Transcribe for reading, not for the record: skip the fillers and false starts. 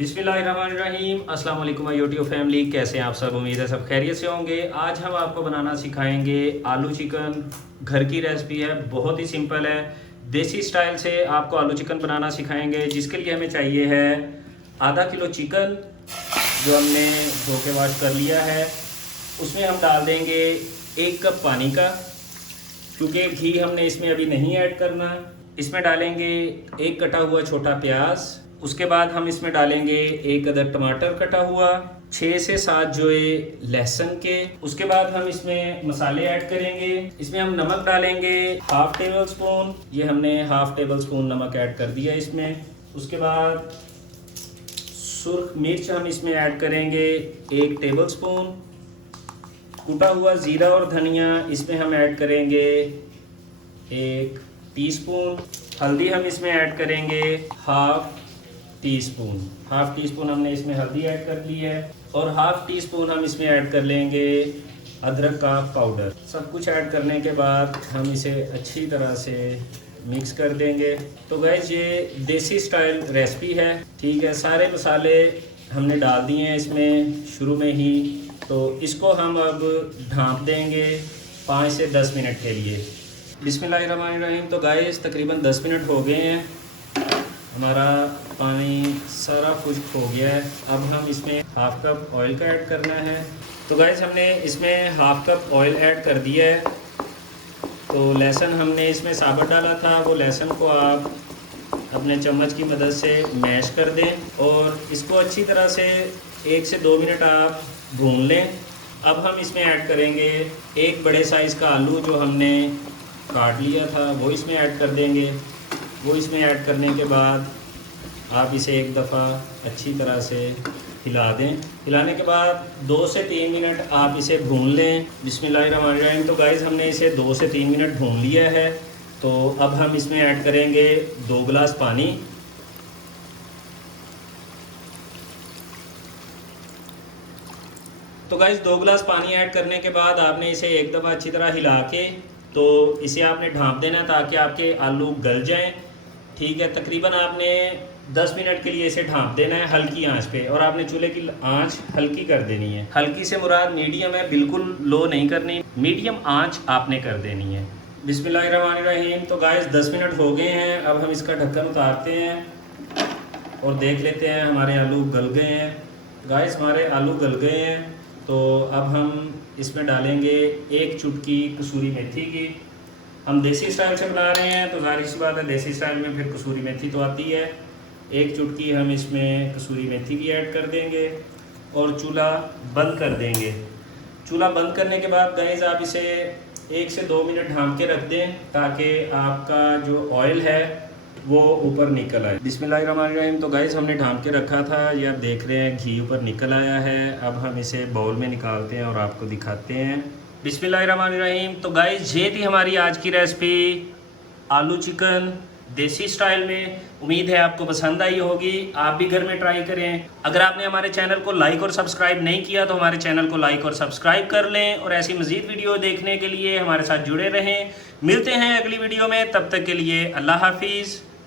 बिस्मिल्लाहिर्रहमानिर्रहीम। अस्सलाम वालेकुम माय यूट्यूब फैमिली, कैसे हैं आप सब? उम्मीद है सब खैरियत से होंगे। आज हम आपको बनाना सिखाएंगे आलू चिकन। घर की रेसिपी है, बहुत ही सिंपल है। देसी स्टाइल से आपको आलू चिकन बनाना सिखाएंगे, जिसके लिए हमें चाहिए है आधा किलो चिकन जो हमने धो के वॉश कर लिया है। उसमें हम डाल देंगे 1 कप पानी का, क्योंकि घी हमने इसमें अभी नहीं ऐड करना। इसमें डालेंगे 1 कटा हुआ छोटा प्याज। उसके बाद हम इसमें डालेंगे 1 अदद टमाटर कटा हुआ, 6 से 7 जोए लहसुन के। उसके बाद हम इसमें मसाले ऐड करेंगे। इसमें हम नमक डालेंगे ½ टेबल स्पून। ये हमने ½ टेबल स्पून नमक ऐड कर दिया इसमें। उसके बाद सुर्ख मिर्च हम इसमें ऐड करेंगे 1 टेबल स्पून। कुटा हुआ ज़ीरा और धनिया इसमें हम ऐड करेंगे 1 टीस्पून। हल्दी हम इसमें ऐड करेंगे ½ टीस्पून हमने इसमें हल्दी ऐड कर ली है। और ½ टीस्पून हम इसमें ऐड कर लेंगे अदरक का पाउडर। सब कुछ ऐड करने के बाद हम इसे अच्छी तरह से मिक्स कर देंगे। तो गाइस, ये देसी स्टाइल रेसिपी है, ठीक है। सारे मसाले हमने डाल दिए हैं इसमें शुरू में ही। तो इसको हम अब ढाँप देंगे 5 से 10 मिनट के लिए। बिस्मिल्लाहिर्रहमानिर्रहीम। तो गाइस, तकरीबन 10 मिनट हो गए हैं। हमारा पानी सारा खुश्क हो गया है। अब हम इसमें ½ कप ऑयल का ऐड करना है। तो गाइस, हमने इसमें ½ कप ऑयल ऐड कर दिया है। तो लहसुन हमने इसमें साबुत डाला था, वो लहसुन को आप अपने चम्मच की मदद से मैश कर दें और इसको अच्छी तरह से 1 से 2 मिनट आप भून लें। अब हम इसमें ऐड करेंगे 1 बड़े साइज़ का आलू जो हमने काट लिया था, वो इसमें ऐड कर देंगे। वो इसमें ऐड करने के बाद आप इसे एक दफ़ा अच्छी तरह से हिला दें। हिलाने के बाद 2 से 3 मिनट आप इसे भून लें। बिस्मिल्लाहिर्रहमानिर्रहीम। तो गाइस, हमने इसे 2 से 3 मिनट भून लिया है। तो अब हम इसमें ऐड करेंगे 2 गिलास पानी। तो गाइस, 2 गिलास पानी ऐड करने के बाद आपने इसे एक दफ़ा अच्छी तरह हिला के तो इसे आपने ढाँप देना है ताकि आपके आलू गल जाएं, ठीक है। तकरीबन आपने 10 मिनट के लिए इसे ढाँप देना है हल्की आंच पे, और आपने चूल्हे की आंच हल्की कर देनी है। हल्की से मुराद मीडियम है, बिल्कुल लो नहीं करनी, मीडियम आंच आपने कर देनी है। बिस्मिल्लाहिर्रहमानिर्रहीम। तो गाइस, 10 मिनट हो गए हैं। अब हम इसका ढक्कन उतारते हैं और देख लेते हैं हमारे आलू गल गए हैं। गाइस, हमारे आलू गल गए हैं। तो अब हम इसमें डालेंगे 1 चुटकी कसूरी मेथी की। हम देसी स्टाइल से बना रहे हैं तो जाहिर सी बात है, देसी स्टाइल में फिर कसूरी मेथी तो आती है। 1 चुटकी हम इसमें कसूरी मेथी की ऐड कर देंगे और चूल्हा बंद कर देंगे। चूल्हा बंद करने के बाद गाइस, आप इसे 1 से 2 मिनट ढाँप के रख दें ताकि आपका जो ऑयल है वो ऊपर निकल आए। बिस्मिल्लाहिर्रहमानिर्रहीम। तो गाइस, हमने ढाँप के रखा था, ये आप देख रहे हैं घी ऊपर निकल आया है। अब हम इसे बाउल में निकालते हैं और आपको दिखाते हैं। बिस्मिल्लाहिर्रहमानिर्रहीम। तो गाइस, ये थी हमारी आज की रेसिपी आलू चिकन देसी स्टाइल में। उम्मीद है आपको पसंद आई होगी, आप भी घर में ट्राई करें। अगर आपने हमारे चैनल को लाइक और सब्सक्राइब नहीं किया तो हमारे चैनल को लाइक और सब्सक्राइब कर लें, और ऐसी मज़ीद वीडियो देखने के लिए हमारे साथ जुड़े रहें। मिलते हैं अगली वीडियो में, तब तक के लिए अल्लाह हाफिज़।